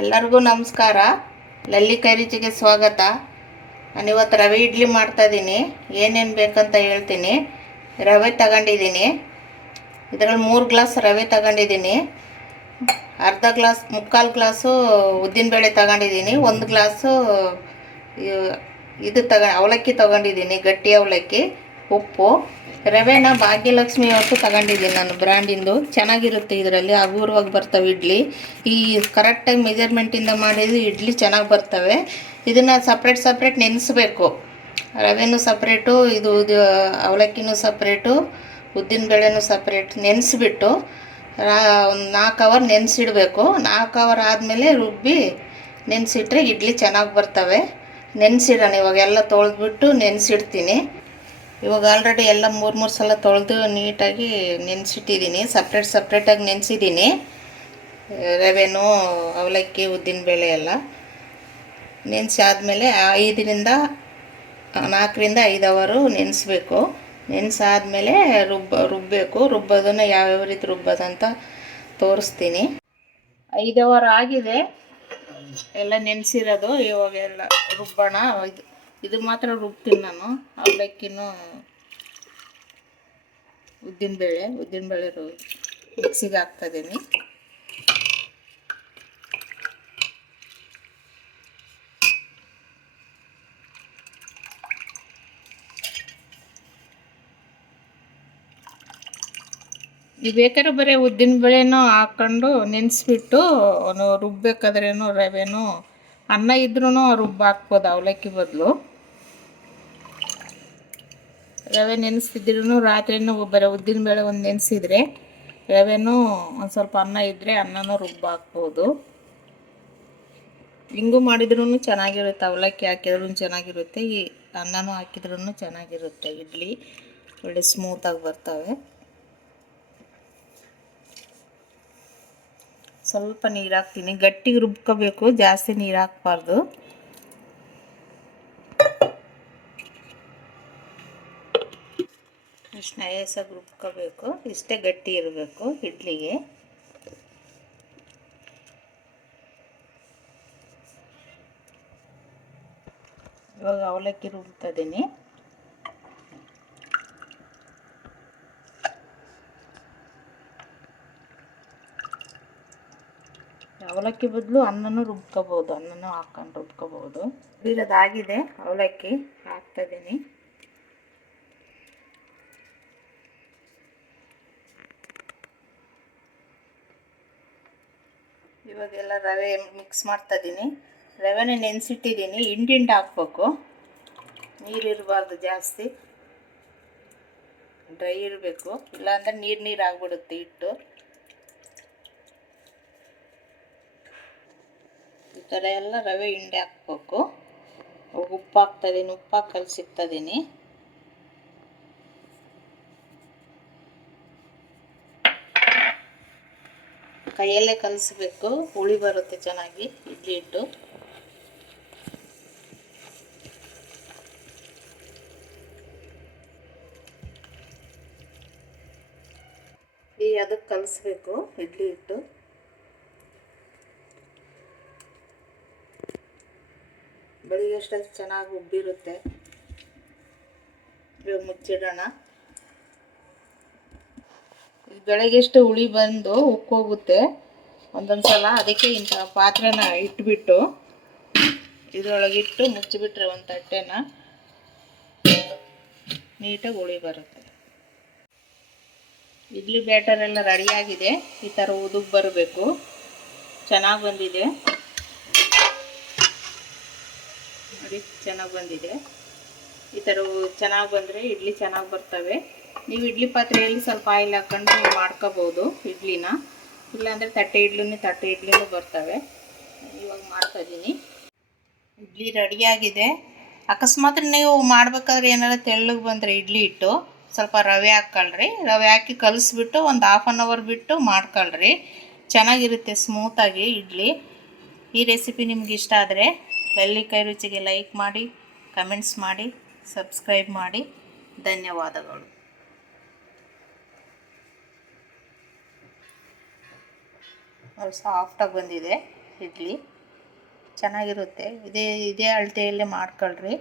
ಎಲ್ಲರಿಗೂ ನಮಸ್ಕಾರ. ಲಲ್ಲಿ ಕೈರಿಚಿಗೆ ಸ್ವಾಗತ. ನಾನು ಇವತ್ತು ರವೆ ಇಡ್ಲಿ ಮಾಡ್ತಾ ಇದ್ದೀನಿ ಏನೇನು ಬೇಕಂತ ಹೇಳ್ತೀನಿ. ರವೆ ತಗೊಂಡಿದ್ದೀನಿ. ಇದರಲ್ಲಿ ಮೂರು ಗ್ಲಾಸ್ ರವೆ ತಗೊಂಡಿದ್ದೀನಿ. ಅರ್ಧ ಗ್ಲಾಸ್, ಮುಕ್ಕಾಲು ಗ್ಲಾಸು ಉದ್ದಿನಬೇಳೆ ತಗೊಂಡಿದ್ದೀನಿ. ಒಂದು ಗ್ಲಾಸು ಇದು ತಗ, ಅವಲಕ್ಕಿ ತಗೊಂಡಿದ್ದೀನಿ, ಗಟ್ಟಿ ಅವಲಕ್ಕಿ. ಉಪ್ಪು ರವೆನ ಭಾಗ್ಯಲಕ್ಷ್ಮಿ ಹೊತ್ತು ತಗೊಂಡಿದ್ದೀನಿ ನಾನು ಬ್ರ್ಯಾಂಡಿಂದು ಚೆನ್ನಾಗಿರುತ್ತೆ ಇದರಲ್ಲಿ, ಅಪೂರ್ವವಾಗಿ ಬರ್ತವೆ ಇಡ್ಲಿ. ಈ ಕರೆಕ್ಟಾಗಿ ಮೆಜರ್ಮೆಂಟಿಂದ ಮಾಡಿದ್ರೆ ಇಡ್ಲಿ ಚೆನ್ನಾಗಿ ಬರ್ತವೆ. ಇದನ್ನು ಸಪ್ರೇಟ್ ಸಪ್ರೇಟ್ ನೆನೆಸ್ಬೇಕು. ರವೆನೂ ಸಪ್ರೇಟು ಇದು ಅವಲಕ್ಕಿನೂ ಸಪ್ರೇಟು ಉದ್ದಿನಬೇಳೆನೂ ಸಪ್ರೇಟ್ ನೆನೆಸ್ಬಿಟ್ಟು ಒಂದು ನಾಲ್ಕು ಅವರ್ ನೆನೆಸಿಡಬೇಕು. ನಾಲ್ಕು ಅವರ್ ಆದಮೇಲೆ ರುಬ್ಬಿ ನೆನೆಸಿಟ್ರೆ ಇಡ್ಲಿ ಚೆನ್ನಾಗಿ ಬರ್ತವೆ. ನೆನೆಸಿಡೋಣ, ಇವಾಗೆಲ್ಲ ತೊಳೆದ್ಬಿಟ್ಟು ನೆನೆಸಿಡ್ತೀನಿ. ಇವಾಗ ಆಲ್ರೆಡಿ ಎಲ್ಲ ಮೂರು ಮೂರು ಸಲ ತೊಳೆದು ನೀಟಾಗಿ ನೆನೆಸಿಟ್ಟಿದ್ದೀನಿ. ಸಪ್ರೇಟ್ ಸಪ್ರೇಟಾಗಿ ನೆನೆಸಿದ್ದೀನಿ. ರವೆನೂ, ಅವಲಕ್ಕಿ ಉದ್ದಿನಬೇಳೆ ಎಲ್ಲ ನೆನೆಸಿ ಆದಮೇಲೆ ಐದರಿಂದ, ನಾಲ್ಕರಿಂದ ಐದು ಅವರು ನೆನೆಸ್ಬೇಕು. ನೆನೆಸಾದಮೇಲೆ ರುಬ್ಬ, ರುಬ್ಬಬೇಕು. ರುಬ್ಬೋದನ್ನು ಯಾವ್ಯಾವ ರೀತಿ ರುಬ್ಬೋದಂತ ತೋರಿಸ್ತೀನಿ. ಐದು ಅವರ್ ಆಗಿದೆ. ಎಲ್ಲ ನೆನೆಸಿರೋದು. ಇವಾಗೆಲ್ಲ ರುಬ್ಬೋಣ. ಇದು ಇದು ಮಾತ್ರ ರುಬ್ತೀನಿ ನಾನು. ಅವಲಕ್ಕಿನೂ ಉದ್ದಿನಬೇಳೆ ಉದ್ದಿನಬೇಳೆ ರು ಮಿಕ್ಸಿಗೆ ಹಾಕ್ತಾಯಿದ್ದೀನಿ ನೀವು ಬೇಕಾದ್ರೆ ಬರೀ ಉದ್ದಿನ ಬೇಳೆನೂ ಹಾಕ್ಕೊಂಡು ನೆನೆಸ್ಬಿಟ್ಟು ರುಬ್ಬೇಕಾದ್ರೇನು ರವೆನೂ ಅನ್ನ ಇದ್ರೂ ರುಬ್ಬಾಕ್ಬೋದು ಅವಲಕ್ಕಿ ಬದಲು. ರವೆ ನೆನೆಸ್ತಿದ್ರೂ ರಾತ್ರಿನೂ ಒಬ್ಬರ ಉದ್ದಿನ ಬೇಳೆ ಒಂದು ನೆನೆಸಿದ್ರೆ ರವೆನೂ ಒಂದು ಸ್ವಲ್ಪ ಅನ್ನ ಇದ್ದರೆ ಅನ್ನನೂ ರುಬ್ಬಾಕ್ಬೋದು ಹಿಂಗೂ ಮಾಡಿದ್ರೂ ಚೆನ್ನಾಗಿರುತ್ತೆ, ಅವಲಕ್ಕಿ ಹಾಕಿದ್ರೂ ಚೆನ್ನಾಗಿರುತ್ತೆ, ಈ ಅನ್ನನೂ ಹಾಕಿದ್ರೂ ಚೆನ್ನಾಗಿರುತ್ತೆ, ಇಡ್ಲಿ ಒಳ್ಳೆ ಸ್ಮೂತಾಗಿ ಬರ್ತವೆ. ಸ್ವಲ್ಪ ನೀರು ಹಾಕ್ತೀನಿ, ಗಟ್ಟಿಗೆ ರುಬ್ಕೋಬೇಕು, ಜಾಸ್ತಿ ನೀರು ಹಾಕ್ಬಾರ್ದು. ಇಷ್ಟು ನಯಸಾಗಿ ರುಬ್ಕೋಬೇಕು. ಇಷ್ಟೇ ಗಟ್ಟಿ ಇರಬೇಕು ಇಡ್ಲಿಗೆ. ಇವಾಗ ಅವಲಕ್ಕಿ ರುಬ್ತಾ ಇದ್ದೀನಿ ಅವಲಕ್ಕಿ ಬದಲು ಅನ್ನನೂ ರುಬ್ಕೋಬೋದು, ಅನ್ನನೂ ಹಾಕೊಂಡು ರುಬ್ಕೋಬೋದು. ಬೀಳೋದಾಗಿದೆ ಅವಲಕ್ಕಿ, ಹಾಕ್ತಾಯಿದ್ದೀನಿ. ಇವಾಗೆಲ್ಲ ರವೆ ಮಿಕ್ಸ್ ಮಾಡ್ತಾ ಇದ್ದೀನಿ ರವೆನ ನೆನೆಸಿಟ್ಟಿದ್ದೀನಿ ಹಿಂಡಿಂಡು ಹಾಕ್ಬೇಕು. ನೀರಿರಬಾರ್ದು ಜಾಸ್ತಿ. ಡ್ರೈ ಇರಬೇಕು. ಇಲ್ಲಾಂದ್ರೆ ನೀರು ನೀರು ಆಗ್ಬಿಡುತ್ತೆ ಹಿಟ್ಟು. ಈ ಥರ ಎಲ್ಲ ರವೆ ಹಿಂಡಿ ಹಾಕ್ಬೇಕು. ಉಪ್ಪು ಹಾಕ್ತಾಯಿದ್ದೀನಿ ಉಪ್ಪು ಹಾಕಿ ಕಲಸಿಕ್ತಾಯಿದ್ದೀನಿ ಕೈಯಲ್ಲೇ ಕಲಿಸ್ಬೇಕು. ಹುಳಿ ಬರುತ್ತೆ ಚೆನ್ನಾಗಿ, ಇಡ್ಲಿ ಹಿಟ್ಟು. ಈ ಅದಕ್ಕೆ ಕಲಿಸ್ಬೇಕು, ಇಡ್ಲಿ ಹಿಟ್ಟು. ಬೆಳಿಗ್ಗೆ ಅಷ್ಟು ಚೆನ್ನಾಗಿ ಉಬ್ಬಿರುತ್ತೆ. ಮುಚ್ಚಿಡೋಣ. ಬೆಳಗ್ಗೆಷ್ಟು ಹುಳಿ ಬಂದು ಉಕ್ಕೋಗುತ್ತೆ, ಒಂದೊಂದು ಸಲ ಅದಕ್ಕೆ ಇಂಥ ಪಾತ್ರೆನ ಇಟ್ಬಿಟ್ಟು ಇದರೊಳಗಿಟ್ಟು ಮುಚ್ಚಿಬಿಟ್ರೆ ಒಂದು ತಟ್ಟೆನ ನೀಟಾಗಿ ಹುಳಿ ಬರುತ್ತೆ. ಇಡ್ಲಿ ಬ್ಯಾಟರ್ ಎಲ್ಲ ರೆಡಿಯಾಗಿದೆ ಈ ಥರ ಉದುಗ್ ಬರಬೇಕು. ಚೆನ್ನಾಗಿ ಬಂದಿದೆ. ನೋಡಿ, ಚೆನ್ನಾಗಿ ಬಂದಿದೆ. ಈ ಥರ ಚೆನ್ನಾಗಿ ಬಂದರೆ ಇಡ್ಲಿ ಚೆನ್ನಾಗಿ ಬರ್ತವೆ. ನೀವು ಇಡ್ಲಿ ಪಾತ್ರೆಯಲ್ಲಿ ಸ್ವಲ್ಪ ಆಯಿಲ್ ಹಾಕ್ಕೊಂಡು ಮಾಡ್ಕೋಬೋದು ಇಡ್ಲಿನ. ಇಲ್ಲಾಂದರೆ ತಟ್ಟೆ ಇಡ್ಲಿನೂ ತಟ್ಟೆ ಇಡ್ಲಿನೂ ಬರ್ತವೆ. ಇವಾಗ ಮಾಡ್ತಾಯಿದ್ದೀನಿ ಇಡ್ಲಿ ರೆಡಿಯಾಗಿದೆ. ಅಕಸ್ಮಾತ್ ನೀವು ಮಾಡ್ಬೇಕಾದ್ರೆ ಏನಾರ ತೆಳ್ಳಗೆ ಬಂದರೆ ಇಡ್ಲಿ ಇಟ್ಟು ಸ್ವಲ್ಪ ರವೆ ಹಾಕ್ಕೊಳ್ರಿ ರವೆ ಹಾಕಿ ಕಲಿಸ್ಬಿಟ್ಟು ಒಂದು ಹಾಫ್ ಆನ್ ಅವರ್ ಬಿಟ್ಟು ಮಾಡ್ಕೊಳ್ರಿ. ಚೆನ್ನಾಗಿರುತ್ತೆ ಸ್ಮೂತಾಗಿ ಇಡ್ಲಿ. ಈ ರೆಸಿಪಿ ನಿಮ್ಗೆ ಇಷ್ಟ ಆದರೆ ಬೆಳ್ಳಿಕಾಯಿ ರುಚಿಗೆ ಲೈಕ್ ಮಾಡಿ ಕಮೆಂಟ್ಸ್ ಮಾಡಿ. ಸಬ್ಸ್ಕ್ರೈಬ್ ಮಾಡಿ. ಧನ್ಯವಾದಗಳು. ಸಾಫ್ಟಾಗಿ ಬಂದಿದೆ ಇಡ್ಲಿ. ಚೆನ್ನಾಗಿರುತ್ತೆ. ಇದೇ ಇದೇ ಅಳತೆಯಲ್ಲೇ ಮಾಡ್ಕೊಳ್ರಿ.